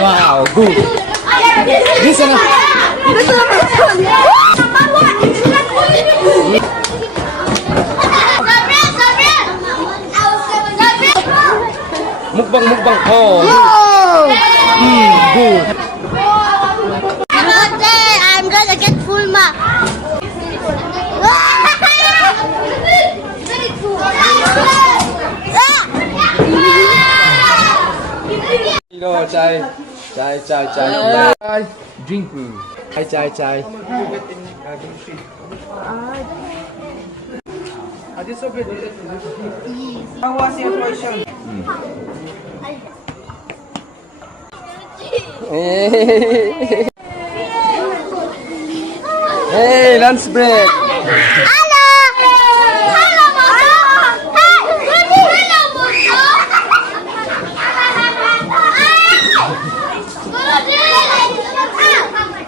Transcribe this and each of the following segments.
Wow, good. Bisa na. Mukbang. Oh. Good. I'm gonna get full mark. Chai. Drink. Chai. How was your version? Hey, lunch break. Hello,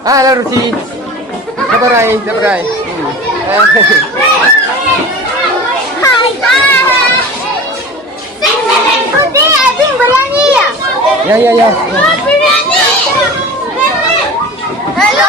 Hello, Ruchi. Dabaray. I think biryani. Yeah. Hello.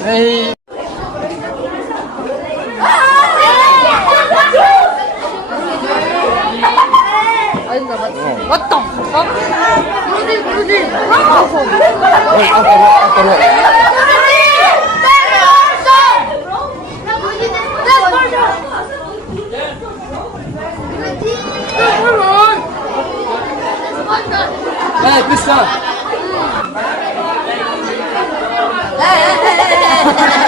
Hey. What the fuck? Hey, pizza. Hey.